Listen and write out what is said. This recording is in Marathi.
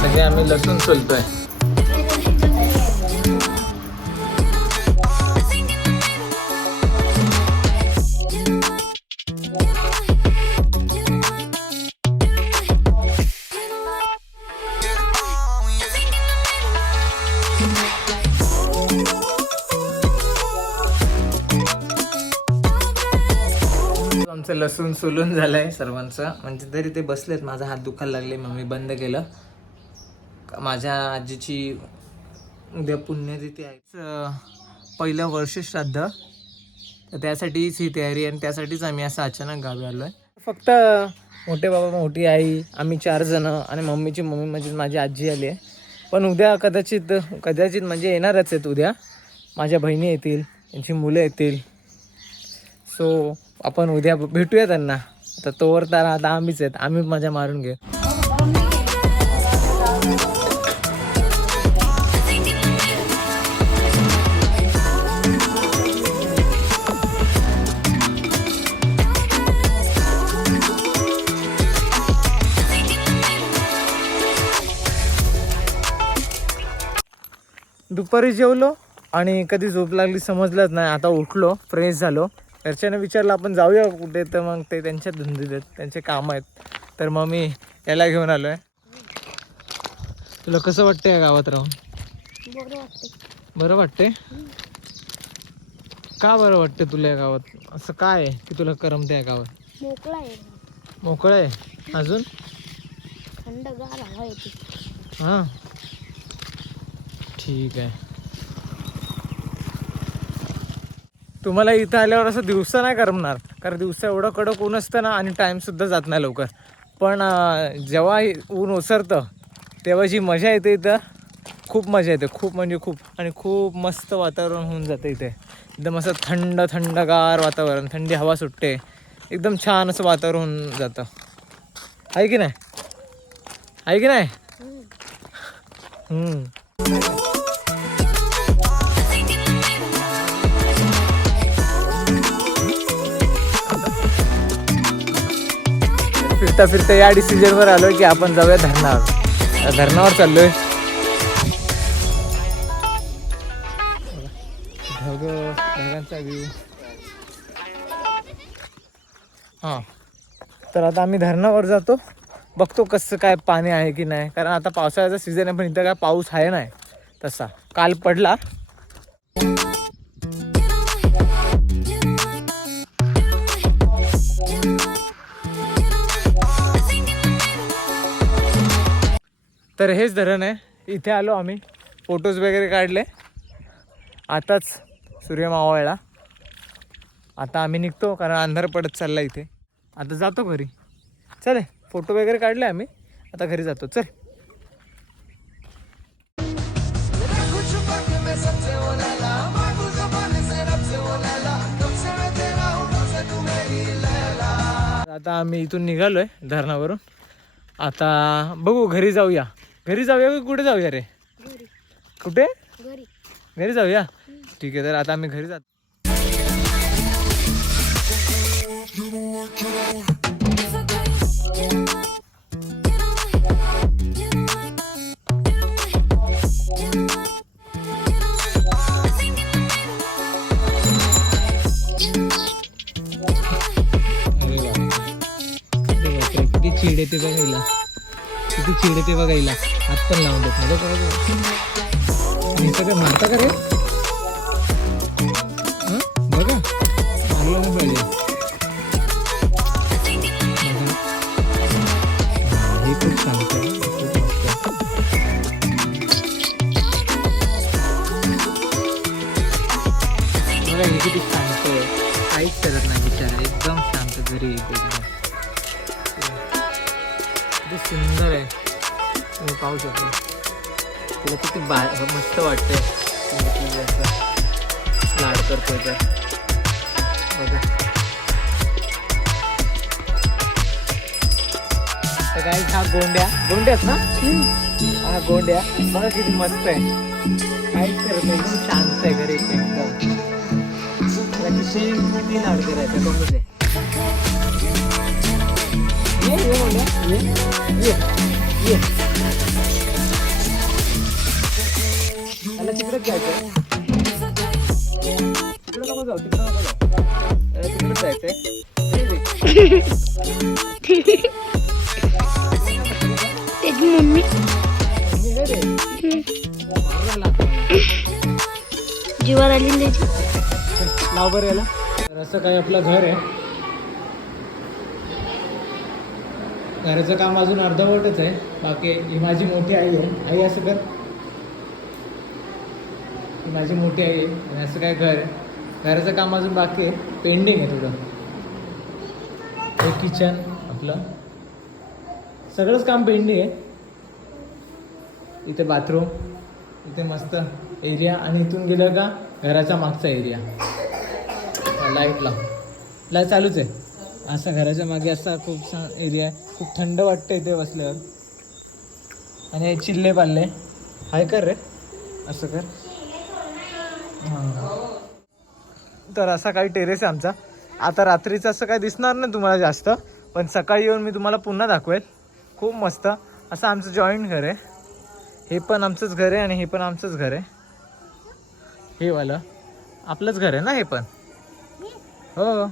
सगळे आम्ही लसूण सोलतोय. आमचं लसूण सोलून झालंय सर्वांचं. म्हणजे तरी ते बसलेत. माझा हात दुखायला लागले मग मी बंद केलं. माझ्या आजीची उद्या पुण्यतिथी आहे, पहिलं वर्ष श्राद्ध, तर त्यासाठीच ही तयारी आणि त्यासाठीच आम्ही असं अचानक गावी आलो आहे. फक्त मोठे बाबा, मोठी आई, आम्ही 4 जण आणि मम्मीची मम्मी म्हणजे माझी आजी आली आहे. पण उद्या कदाचित म्हणजे येणारच आहेत. उद्या माझ्या बहिणी येतील, त्यांची मुलं येतील. सो आपण उद्या भेटूया त्यांना. आता तोवर तर आता आम्हीच आहेत, आम्ही मजा मारून घेऊ. दुपारी जेवलो आणि कधी झोप लागली समजलंच नाही. आता उठलो, फ्रेश झालो. घरच्याने विचारलं आपण जाऊया कुठे, तर मग ते त्यांच्या धंदे आहेत, त्यांचे काम आहेत, तर मग मी याला घेऊन आलो आहे. तुला कसं वाटतं या गावात राहून? बरं वाटते. का बरं वाटते तुला या गावात? असं काय आहे की तुला करमते या गावात? मोकळा आहे. मोकळं आहे. अजून थंडगार हवा येते. हां, ठीक आहे. तुम्हाला इथं आल्यावर असं दिवसा नाही करमणार, कारण दिवसा एवढं कडक ऊन असतं ना आणि टाईमसुद्धा जात नाही लवकर. पण जेव्हा ऊन ओसरतं तेव्हा जी मजा येते इथं, खूप मजा येते, खूप म्हणजे खूप. आणि खूप मस्त वातावरण होऊन जातं इथे. एकदम असं थंडगार वातावरण, थंडी हवा सुटते, एकदम छान असं वातावरण होऊन जातं. आहे की नाही? आहे की नाही? फिरता या डिसिजनवर आलोय की आपण जाऊया धरणावर. धरणावर चाललोय. ढगांचा व्ह्यू. हां, तर आता आम्ही धरणावर जातो, बघतो कसं काय पाणी आहे की नाही. कारण आता पावसाळ्याचा सीझन आहे, पण इथं काय पाऊस आहे नाही तसा. काल पडला. तर हेच धरण आहे. इथे आलो आम्ही, फोटोज वगैरे काढले. आताच सूर्य मावळला. आता आम्ही निघतो कारण अंधार पडत चालला इथे. आता जातो घरी. चले, फोटो वगैरे काढले आम्ही, आता घरी जातो. चल. आता आम्ही इथून निघालोय धरणावरून. आता बघू घरी जाऊया. घरी जाऊया की कुठे जाऊया रे? कुठे? घरी जाऊया. ठीक आहे, तर आता आम्ही घरी जातो. किती चीड येते बघायला, किती चीड येते बघायला. हात पण लावून देत नाही सगळं. मारता का रे? बघा, मारलं नाही पाहिजे. हे खूप शांत आहे, खूप मस्त. बघा हे किती शांत आहे, काहीच करत नाही बिचारा, एकदम शांत घरी एकदम. किती सुंदर आहे, तुम्ही पाहू शकता. तिला किती मस्त वाटतंय असं लाड करतोय तर बघा. तर काय हा गोंड्याच ना, हा गोंड्या बघा किती मस्त आहे. काहीच करत नाही, एकदम शांत आहे घरी एकदम. किती लाड करायचं कमीच आहे. ये गोंड्या ये. तिकडेच जायचंय, तिकडे नको जाऊ, तिकडेच जायचंय. त्याची मम्मी जीवावर आली त्याची. लाव बरं याला. तर असं काही आपलं घर आहे. घराचं काम अजून अर्धवटच आहे, बाकी ही माझी मोठी आई आहे. आई असं कर, ही माझी मोठी आई आहे आणि असं काय घर आहे. घराचं काम अजून बाकी आहे, पेंडिंग आहे थोडं. हे किचन आपलं, सगळंच काम पेंडिंग आहे. इथे बाथरूम, इथे मस्त एरिया आणि इथून गेलं का घराचा मागचा एरिया. लाईट चालूच आहे. असं घराच्या मागे असा खूप एरिया आहे, खूप थंड वाटतं इथे बसल्यावर. आणि हे चिल्ले पाल्ले हाय कर रे, असं कर. हां, तर असा काही टेरेस आहे आमचा. आता रात्रीचं असं काही दिसणार नाही तुम्हाला जास्त, पण सकाळी येऊन मी तुम्हाला पुन्हा दाखवेल. खूप मस्त असं आमचं जॉईंट घर आहे. हे पण आमचंच घर आहे आणि हे पण आमचंच घर आहे. हे वालं आपलंच घर आहे ना हे पण. हो.